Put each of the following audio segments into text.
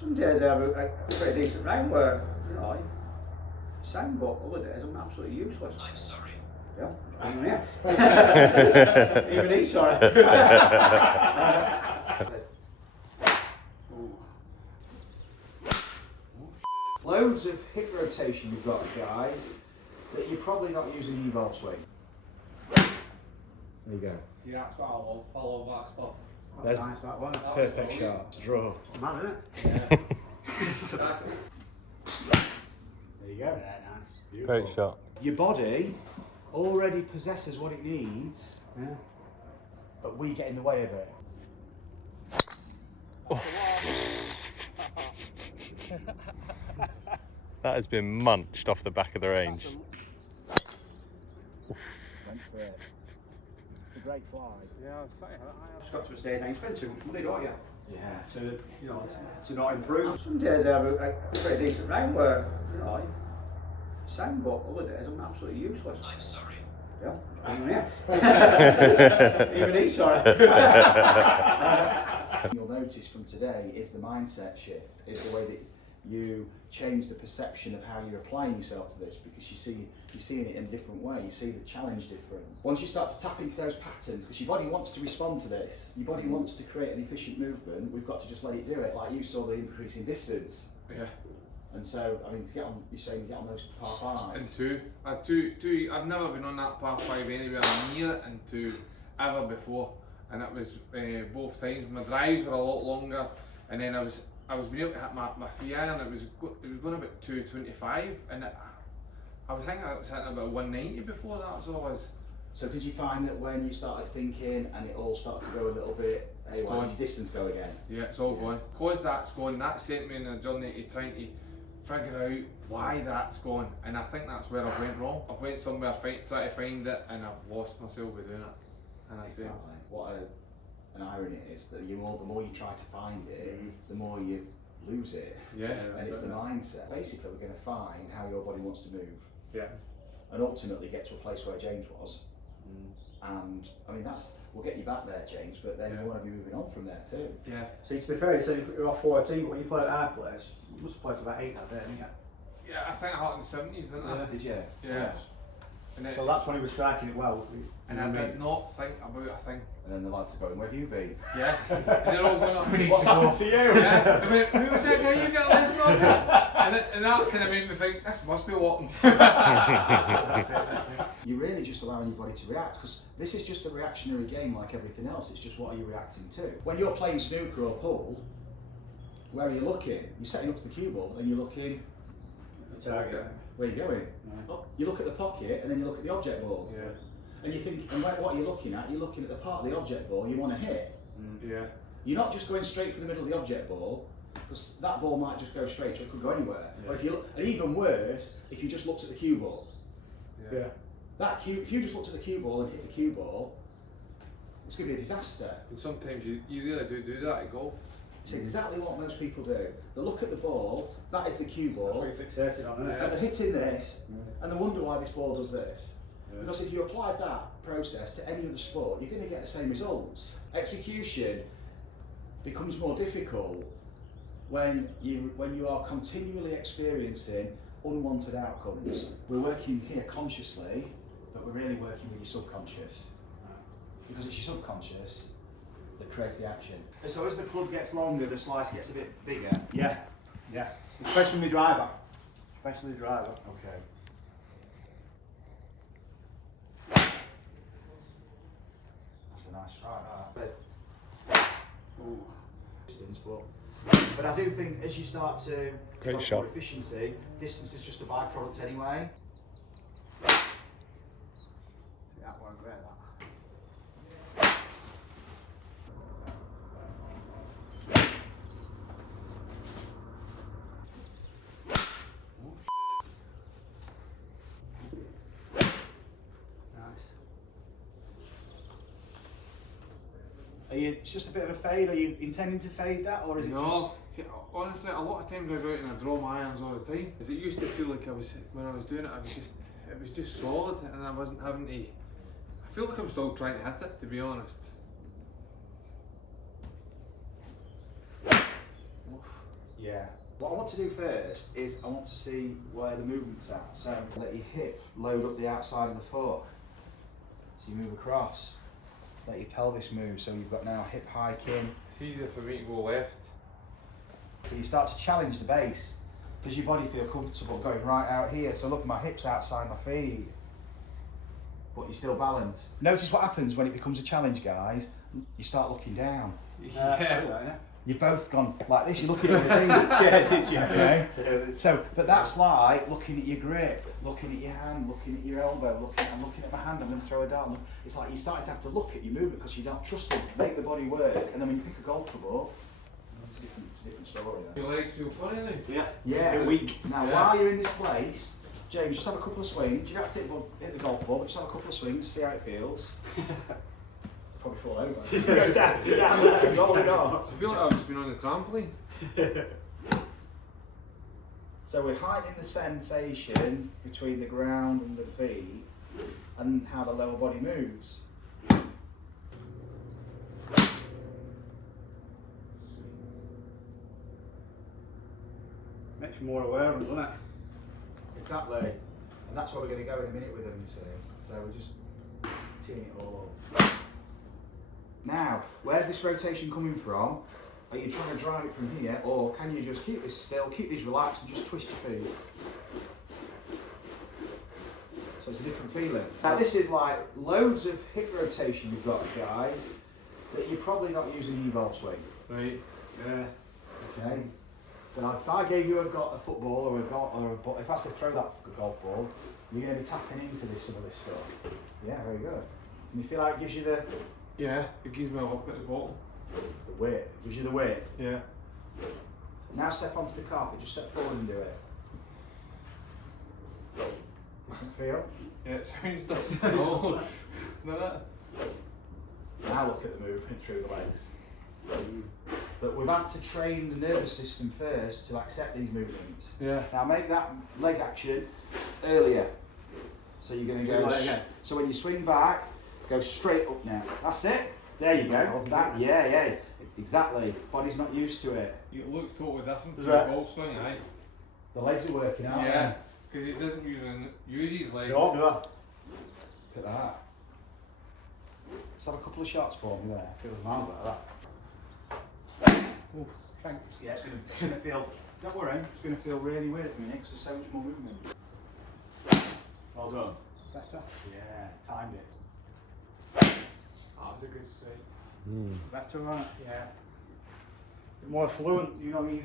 Some days I have a pretty decent round where, you know, I sang, but other days I'm absolutely useless. I'm sorry. Yeah, even he's sorry. Loads of hip rotation you've got, guys, that you're probably not using in your golf swing. There you go. See, that's what I love. I love that stuff. That's nice, that one. That Perfect was shot. Draw. Mad, isn't it? Yeah. That's it. There you go. Yeah, nice. Beautiful. Great shot. Your body already possesses what it needs, but we get in the way of it. That has been munched off the back of the range. Went for it. It's a great fly. Yeah, I've just got to a stage now, you spend too much money, don't you? Yeah. To, you know, to not improve. Some days I have a pretty decent round where, you know, I sang, but other days I'm absolutely useless. I'm sorry. Yeah, even he's sorry. You'll notice from today is the mindset shift, is the way that you change the perception of how you're applying yourself to this, because you're seeing it in a different way, you see the challenge different. Once you start to tap into those patterns, because your body wants to respond to this, your body wants to create an efficient movement, we've got to just let it do it, like you saw the increasing distance. Yeah. And so, I mean, to get on, you're saying you get on those par fives. And I've never been on that par 5 anywhere near it in 2 ever before, and it was both times. My drives were a lot longer, and then I was being able to hit my 3 iron. It was going about 225, and I was thinking I was hitting about 190 before that. So I was. So did you find that when you started thinking and it all started to go a little bit, hey, why did your distance go again? Yeah, it's all going. Because that's going, that sent me on a journey to trying to figure out why that's gone, and I think that's where I went wrong. I went somewhere trying to find it, and I've lost myself by doing it. And I Exactly. What an irony it is that the more you try to find it, the more you lose it. Yeah. And it's the mindset. Basically, we're going to find how your body wants to move. Yeah. And ultimately get to a place where James was. And I mean, we'll get you back there, James, but then you want to be moving on from there too. Yeah. So to be fair, you said you're off 14, but when you played at our place, you must have played about 8 that day, didn't you? Yeah, I think I had it in the 70s, didn't I? Did you? Yeah. And, So that's when he was striking it well. and I did not think about a thing. And then the lads are going, where have you been? Yeah. And they're all going up to me. What's happened to you? Yeah. I went, who was that guy you got last night? And that kind of made me think, this must be Watton. You're really just allowing your body to react, because this is just a reactionary game like everything else. It's just what are you reacting to. When you're playing snooker or pool, where are you looking? You're setting up to the cue ball and you're looking. Target. Where are you going? Oh, you look at the pocket and then you look at the object ball. Yeah. And you think, and what are you looking at? You're looking at the part of the object ball you want to hit. Yeah. You're not just going straight for the middle of the object ball, because that ball might just go straight, or it could go anywhere. Yeah. Or if you look, and even worse, if you just looked at the cue ball. Yeah. That cue, if you just looked at the cue ball and hit the cue ball, it's going to be a disaster. And sometimes you really do that at golf. It's exactly what most people do. They look at the ball, that is the cue That's ball, what you fixated on, isn't it? and they're hitting this, and they wonder why this ball does this. Because if you applied that process to any other sport, you're going to get the same results. Execution becomes more difficult when you are continually experiencing unwanted outcomes. We're working here consciously, but we're really working with your subconscious. Because it's your subconscious that creates the action. So as the club gets longer, the slice gets a bit bigger. Yeah, yeah. Especially the driver. Especially the driver. Okay. That's a nice strike, that. Distance, but I do think as you start to develop shot. more efficiency, distance is just a byproduct anyway. That one great, that. It's just a bit of a fade. Are you intending to fade that, or is it No, see, honestly, a lot of times I go out and I draw my irons all the time. Because it used to feel like when I was doing it, it was just solid, and I wasn't having to. I feel like I'm still trying to hit it, to be honest. Yeah. What I want to do first is I want to see where the movement's at. So let your hip load up the outside of the foot. So you move across. Let your pelvis move. So you've got now hip hiking. It's easier for me to go left. So you start to challenge the base. Does your body feel comfortable going right out here? So look, my hips outside my feet. But you're still balanced. Notice what happens when it becomes a challenge, guys. You start looking down. Yeah. You've both gone like this, you're looking at your feet. Yeah, did you? Okay. So, but that's like looking at your grip, looking at your hand, looking at your elbow, I'm looking at my hand, I'm going to throw a dart. It's like you're starting to have to look at your movement because you don't trust it. Make the body work, and then when you pick a golf club up, it's a different story. Your legs feel funny now? Yeah. Yeah. Feel weak. Now, Yeah. while you're in this place, James, just have a couple of swings. You don't have to hit the golf ball, but just have a couple of swings, see how it feels. Probably fall over. It goes down there, rolling off. I feel like I've just been on the trampoline. So we're heightening the sensation between the ground and the feet and how the lower body moves. Makes you more aware of it, doesn't it? Exactly. And that's where we're going to go in a minute with them, you see. So we're just teeing it all up. Now, where's this rotation coming from? Are you trying to drive it from here, or can you just keep this still, keep these relaxed, and just twist your feet? So it's a different feeling. Now this is like loads of hip rotation you've got, guys, that you're probably not using an e-ball swing. Right. Yeah. Okay. But if I gave you a football or if I said throw that golf ball, you're going to be tapping into some of this stuff. Yeah, very good. And you feel like it gives you the Yeah, it gives me a look at the bottom. weight. It gives you the weight. Yeah. Now step onto the carpet. Just step forward and do it. Different feel. Yeah, it sounds different. No. No. Now look at the movement through the legs. But we've had to train the nervous system first to accept these movements. Yeah. Now make that leg action earlier. So you're going to go. So when you swing back, go straight up now. That's it. There you go. That. Yeah. Exactly. Body's not used to it. It looks totally different to Is the that- golf swing, aye. The legs are working out. Yeah, because he doesn't use his legs. Yeah. Look at that. Let's have a couple of shots for me there. I feel a mile about that. Ooh, thanks. Yeah, it's going to feel. Don't worry, it's going to feel really weird at the minute because there's so much more movement. Well done. Better. Yeah, timed it. That was a good sight. Better, right? Yeah. More fluent, you know, you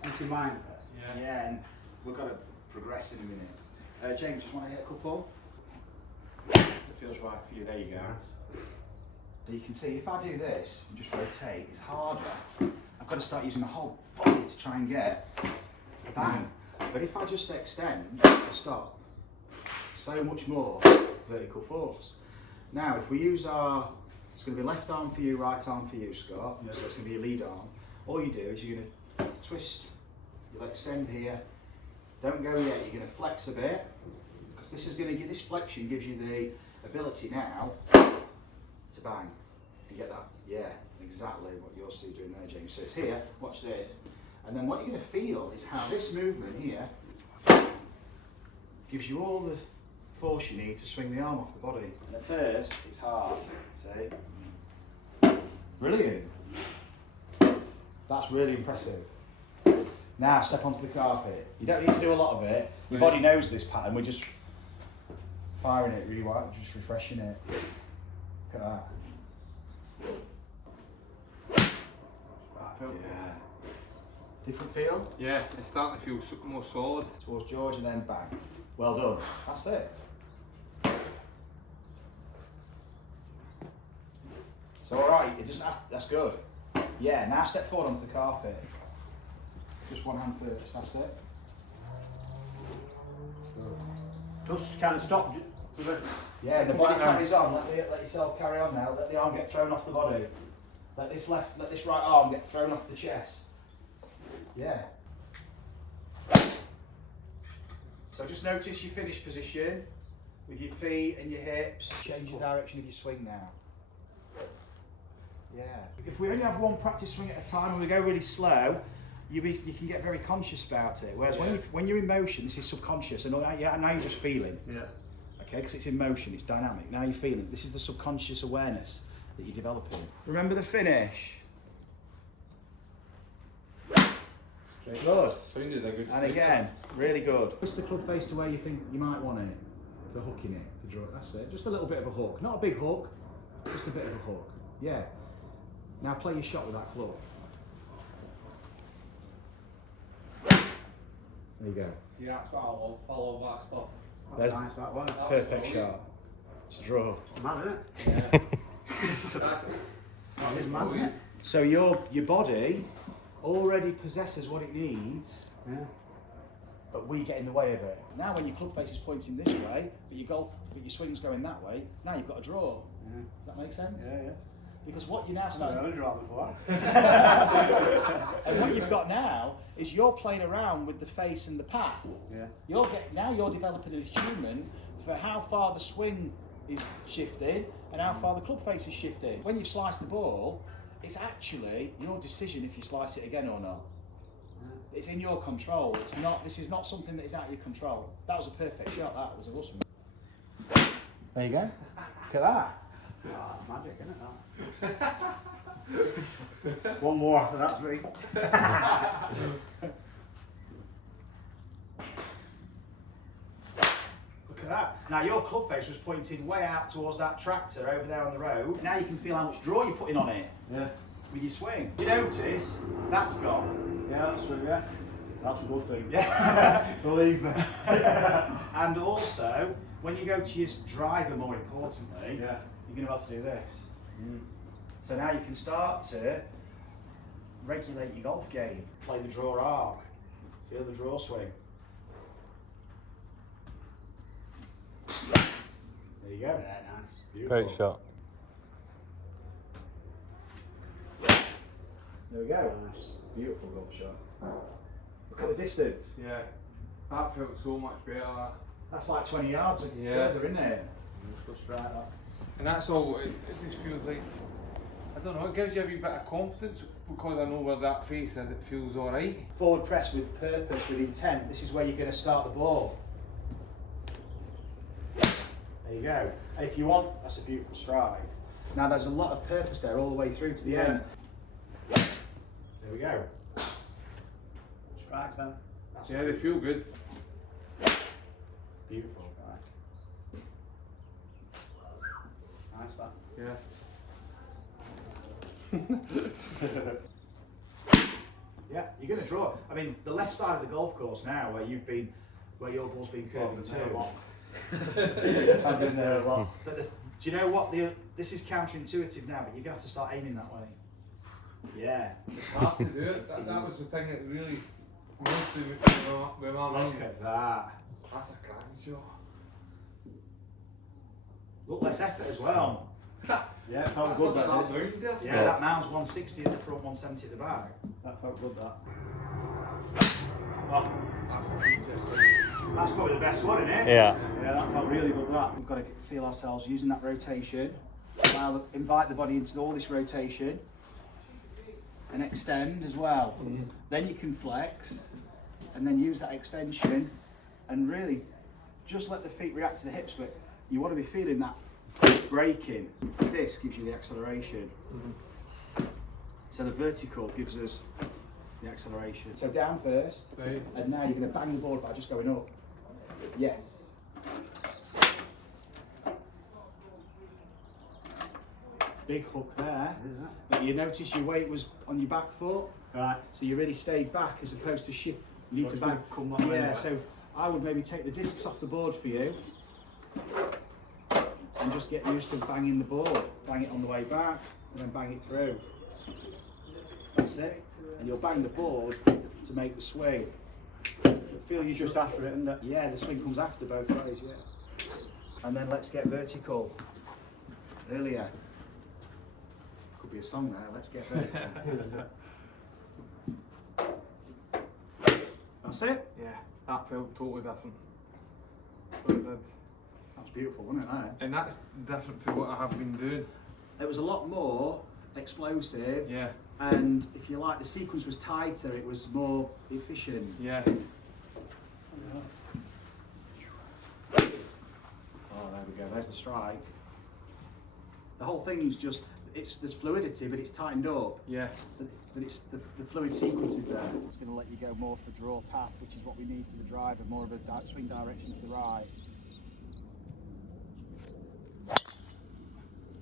get into your mind. Yeah. Yeah, and we've got to progress in a minute. James, just want to hit a couple? That feels right for you. There you go. So you can see if I do this and just rotate, it's harder. I've got to start using my whole body to try and get a bang. But if I just extend and stop, so much more vertical force. Now, if we use it's going to be left arm for you, right arm for you, Scott. Yeah. So it's going to be your lead arm. All you do is you're going to twist, you'll extend here. Don't go yet, you're going to flex a bit. Because this is going to give, this flexion gives you the ability now to bang. You get that? Yeah, exactly what you're still doing there, James. So it's here, watch this. And then what you're going to feel is how this movement here gives you all the force you need to swing the arm off the body. And at first, it's hard, see? Brilliant. That's really impressive. Now step onto the carpet. You don't need to do a lot of it. Your body knows this pattern. We're just firing it really well, just refreshing it. Look at that. Yeah. Different feel? Yeah, it's starting to feel more solid. Towards George and then bang. Well done. That's it. So alright, it doesn't have, that's good. Yeah, now step forward onto the carpet. Just one hand first, that's it. Just kind of stop. Yeah, the body carries on. Let yourself carry on now. Let the arm get thrown off the body. Let this right arm get thrown off the chest. Yeah. So just notice your finish position with your feet and your hips. Change the direction of your swing now. Yeah. If we only have one practice swing at a time and we go really slow, you can get very conscious about it. Whereas Yeah. when you're in motion, this is subconscious, and now you're just feeling. Yeah. Okay, because it's in motion, it's dynamic. Now you're feeling. This is the subconscious awareness that you're developing. Remember the finish. Good. Sounded a good And again, really good. Push the club face to where you think you might want it for hooking it, for draw. That's it. Just a little bit of a hook. Not a big hook, just a bit of a hook. Yeah. Now play your shot with that club. There you go. Yeah, that's what I love that stuff. There's Nice, that one. perfect shot. It's a draw. Mad, isn't it? Yeah. That's That is mad, isn't it? So your body already possesses what it needs, Yeah. but we get in the way of it. Now when your club face is pointing this way, but your swing's going that way, now you've got a draw. Yeah. Does that make sense? Yeah, yeah. Because what you now I've never start heard a draw before. and what you've got now is you're playing around with the face and the path. Yeah. Now you're developing an attunement for how far the swing is shifting and how far the club face is shifting. When you've sliced the ball, it's actually your decision if you slice it again or not. It's in your control. It's not. This is not something that is out of your control. That was a perfect shot. That was awesome. There you go. Look at that. Oh, that's magic, isn't it? That? One more, and that's me. Look at that. Now your club face was pointed way out towards that tractor over there on the road. Now you can feel how much draw you're putting on it Yeah. with your swing. You notice that's gone. Yeah, that's true, yeah. That's a good thing. Yeah. Believe me. And also, when you go to your driver, more importantly, Yeah. you're going to have to do this. So now you can start to regulate your golf game. Play the draw arc. Feel the draw swing. There you go. Yeah, nice. Beautiful. Great shot. There we go. Nice. Beautiful golf shot. Look at the distance. Yeah. That felt so much better. That. That's like 20 yards Yeah. further, isn't it? Just go straight up. And that's all, it just feels like, I don't know, it gives you a wee bit of confidence because I know where that face is, it feels alright. Forward press with purpose, with intent. This is where you're going to start the ball. There you go. And if you want, that's a beautiful strike. Now there's a lot of purpose there all the way through to the end. There we go. Strikes then. That's Yeah, they feel good. beautiful. Nice that. Yeah. Yeah, you're going to draw. I mean, the left side of the golf course now, where your ball's been curving to. I've been there a lot. But do you know what? This is counterintuitive now, but you're going to have to start aiming that way. Yeah. It's hard to do it. That was the thing that really moved me with my mind. Look at that. That's a cracking shot. Look, less effort as well. Yeah, it felt That's good not that that did. round, Yeah, that mound's 160 at the front, 170 at the back. That felt good that. Well, That's a good test. that's probably the best one, isn't it? Yeah. Yeah, that felt really good that. We've got to feel ourselves using that rotation. Invite the body into all this rotation. And extend as well. Then you can flex and then use that extension and really just let the feet react to the hips, but you want to be feeling that braking. This gives you the acceleration. So the vertical gives us the acceleration. So down first, Right. and now you're going to bang the board by just going up. Yes. Big hook there. But you notice your weight was on your back foot. Right. So you really stayed back as opposed to shift. You need So to it's back. gonna come that way, Yeah, right? so I would maybe take the discs off the board for you and just get used to banging the board. Bang it on the way back and then bang it through. That's it. And you'll bang the board to make the swing. Feel you Just after it, isn't it? Yeah, the swing comes after both ways, yeah. And then let's get vertical. Earlier. Could be a song there, let's get vertical. That's it. Yeah, that felt totally different. But it did. That was beautiful, wasn't it? That? And that's different from what I have been doing. It was a lot more explosive, Yeah. and if you like, the sequence was tighter, it was more efficient. Yeah. Oh, there we go, there's the strike. The whole thing's just, there's fluidity, but it's tightened up. Yeah. But it's the fluid sequence is there. It's going to let you go more for draw path, which is what we need for the driver, more of a swing direction to the right.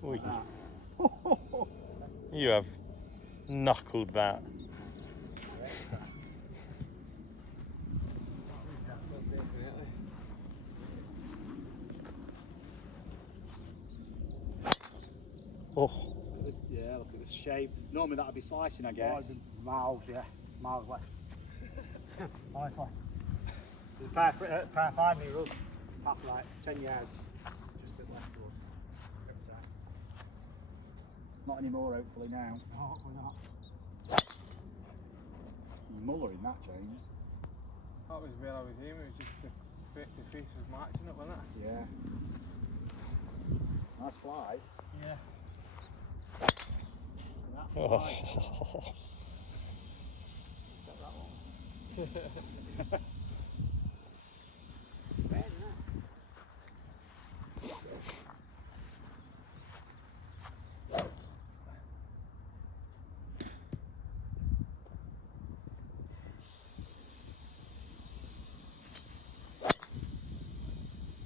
Oi. That. You have knuckled that. Oh. Yeah, look at the shape. Normally that would be slicing, I guess. Miles, yeah. Miles left. Miles left. There's a par 5 me road. Path right, 10 yards. Just to the left road. Every time. Not anymore, hopefully, now. No, hopefully not. You're mullering that, James. That was where I was aiming, it was just the face was matching it, wasn't it? Yeah. Nice fly. Yeah. That Oh. fly. Set that one. Bad, isn't it?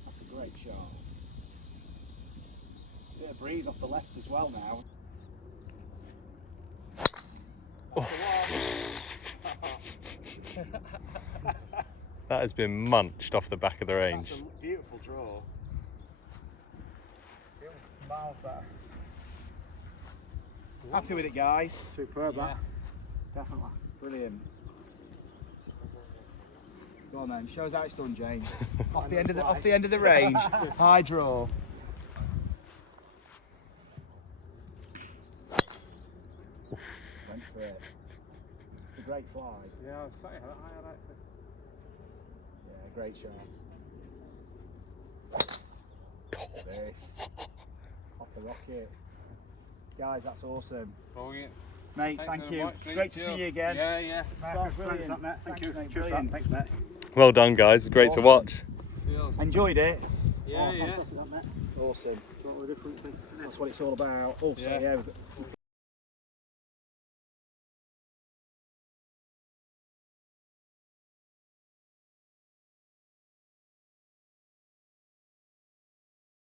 That's a great shot. Bit of breeze off the left as well now. That has been munched off the back of the range. That's a beautiful draw. Miles better. Happy with it, guys. Superb, Yeah. that. Definitely. Brilliant. Go on then, show us how it's done, James. off the end of the range. High draw. Went for it. It's a great fly. Yeah, I was trying to hit it higher actually. Yeah, great shot. This. Off the rocket. Guys, that's awesome. Brilliant. Mate, Thanks thank very you. much, mate. Great to see Cheers. you again. Yeah, yeah. Thanks, Brilliant. mate. Thank Thanks, you. mate. Cheers, Brilliant. thanks, mate. Well done, guys. Great to Awesome. watch. Cheers. Enjoyed it. Yeah, yeah. Fantastic, that, mate. Awesome. What we're different, isn't it? That's what it's all about. Oh, sorry, Yeah. yeah, we've got